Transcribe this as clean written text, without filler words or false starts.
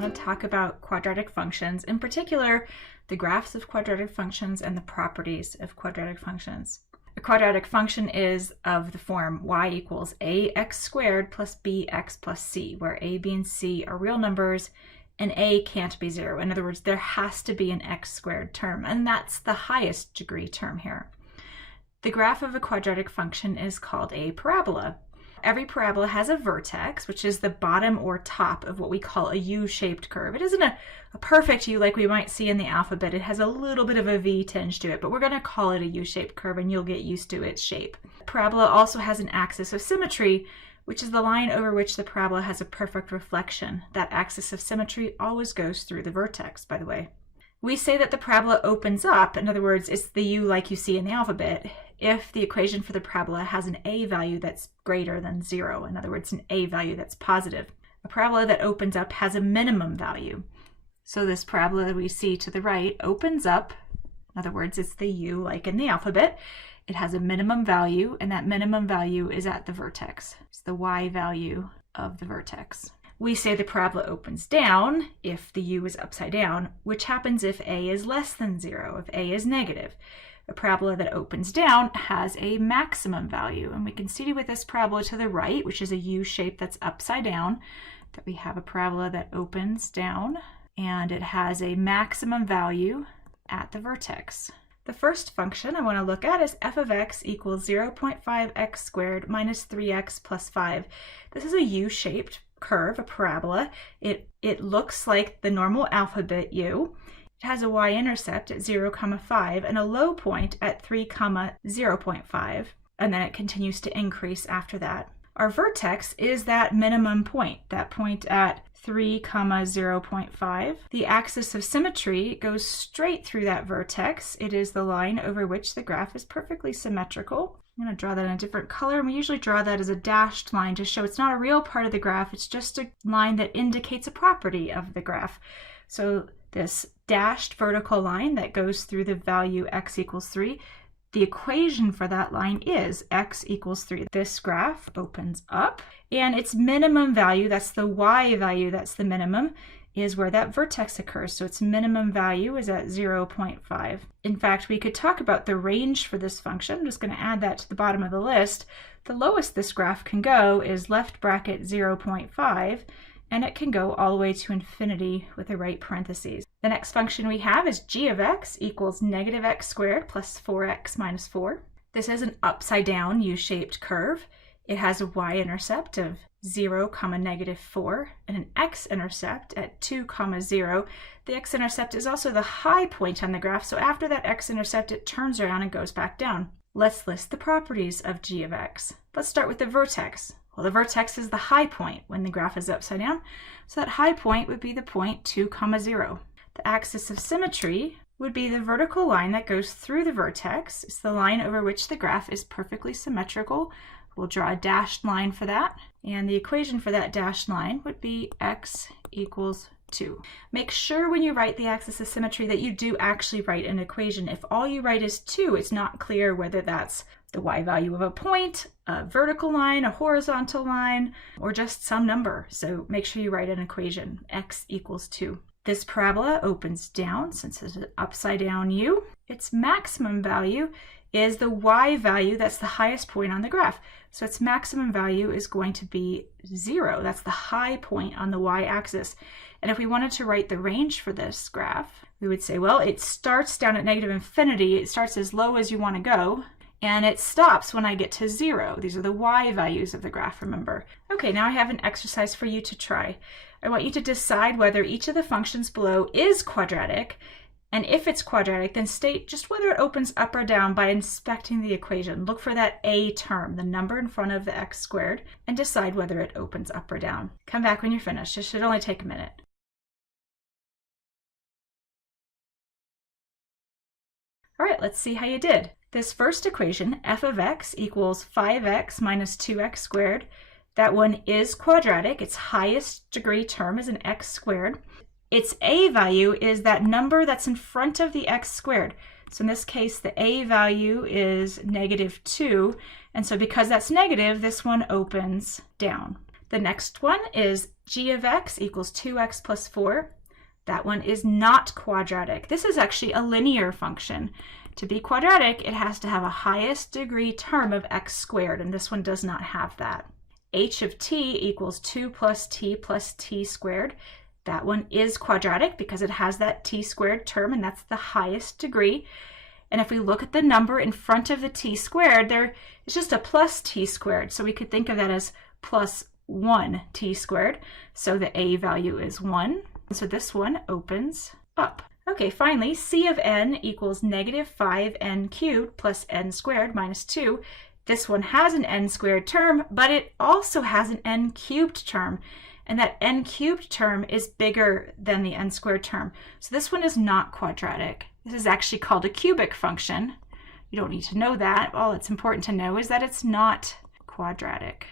want to talk about quadratic functions, in particular, the graphs of quadratic functions and the properties of quadratic functions. A quadratic function is of the form y equals ax squared plus bx plus c, where a, b, and c are real numbers and a can't be 0. In other words, there has to be an x squared term, and that's the highest degree term here. The graph of a quadratic function is called a parabola. Every parabola has a vertex, which is the bottom or top of what we call a U-shaped curve. It isn't a perfect U like we might see in the alphabet. It has a little bit of a V tinge to it, but we're going to call it a U-shaped curve and you'll get used to its shape. The parabola also has an axis of symmetry, which is the line over which the parabola has a perfect reflection. That axis of symmetry always goes through the vertex, by the way. We say that the parabola opens up, in other words, it's the U like you see in the alphabet, if the equation for the parabola has an a value that's greater than 0. In other words, an a value that's positive. A parabola that opens up has a minimum value. So this parabola we see to the right opens up, in other words, it's the U like in the alphabet. It has a minimum value, and that minimum value is at the vertex. It's the y value of the vertex. We say the parabola opens down if the U is upside down, which happens if a is less than 0, if a is negative. A parabola that opens down has a maximum value, and we can see with this parabola to the right, which is a U shape that's upside down, that we have a parabola that opens down, and it has a maximum value at the vertex. The first function I want to look at is f of x equals 0.5x squared minus 3x plus 5. This is a U-shaped curve, a parabola. It looks like the normal alphabet U. It has a y-intercept at 0, 5 and a low point at 3, 0.5, and then it continues to increase after that. Our vertex is that minimum point, that point at 3, 0.5. The axis of symmetry goes straight through that vertex. It is the line over which the graph is perfectly symmetrical. I'm going to draw that in a different color, and we usually draw that as a dashed line to show it's not a real part of the graph, it's just a line that indicates a property of the graph. So this dashed vertical line that goes through the value x equals 3, the equation for that line is x equals 3. This graph opens up, and its minimum value, that's the y value, that's the minimum, is where that vertex occurs. So its minimum value is at 0.5. In fact, we could talk about the range for this function. I'm just going to add that to the bottom of the list. The lowest this graph can go is left bracket 0.5, and it can go all the way to infinity with the right parentheses. The next function we have is g of x equals negative x squared plus 4x minus 4. This is an upside down U-shaped curve. It has a y-intercept of 0, negative 4, and an x-intercept at 2, 0. The x-intercept is also the high point on the graph, so after that x-intercept, it turns around and goes back down. Let's list the properties of g of x. Let's start with the vertex. Well, the vertex is the high point when the graph is upside down, so that high point would be the point 2, 0. The axis of symmetry would be the vertical line that goes through the vertex. It's the line over which the graph is perfectly symmetrical. We'll draw a dashed line for that, and the equation for that dashed line would be x equals 2. Make sure when you write the axis of symmetry that you do actually write an equation. If all you write is 2, it's not clear whether that's the y value of a point, a vertical line, a horizontal line, or just some number. So make sure you write an equation, x equals 2. This parabola opens down since it's an upside down U. Its maximum value is the y value, that's the highest point on the graph. So its maximum value is going to be 0. That's the high point on the y-axis. And if we wanted to write the range for this graph, we would say, well, it starts down at negative infinity. It starts as low as you want to go, and it stops when I get to 0. These are the y values of the graph, remember. Okay, now I have an exercise for you to try. I want you to decide whether each of the functions below is quadratic, and if it's quadratic, then state just whether it opens up or down by inspecting the equation. Look for that a term, the number in front of the x squared, and decide whether it opens up or down. Come back when you're finished. It should only take a minute. All right, let's see how you did. This first equation, f of x equals 5x minus 2x squared, that one is quadratic. Its highest degree term is an x squared. Its a value is that number that's in front of the x squared. So in this case, the a value is negative 2. And so because that's negative, this one opens down. The next one is g of x equals 2x plus 4. That one is not quadratic. This is actually a linear function. To be quadratic, it has to have a highest degree term of x squared, and this one does not have that. H of t equals 2 plus t squared. That one is quadratic because it has that t squared term, and that's the highest degree. And if we look at the number in front of the t squared, there is just a plus t squared. So we could think of that as plus 1 t squared. So the a value is 1. So this one opens up. Okay, finally, c of n equals negative 5n cubed plus n squared minus 2. This one has an n squared term, but it also has an n cubed term. And that n cubed term is bigger than the n squared term. So this one is not quadratic. This is actually called a cubic function. You don't need to know that. All that's important to know is that it's not quadratic.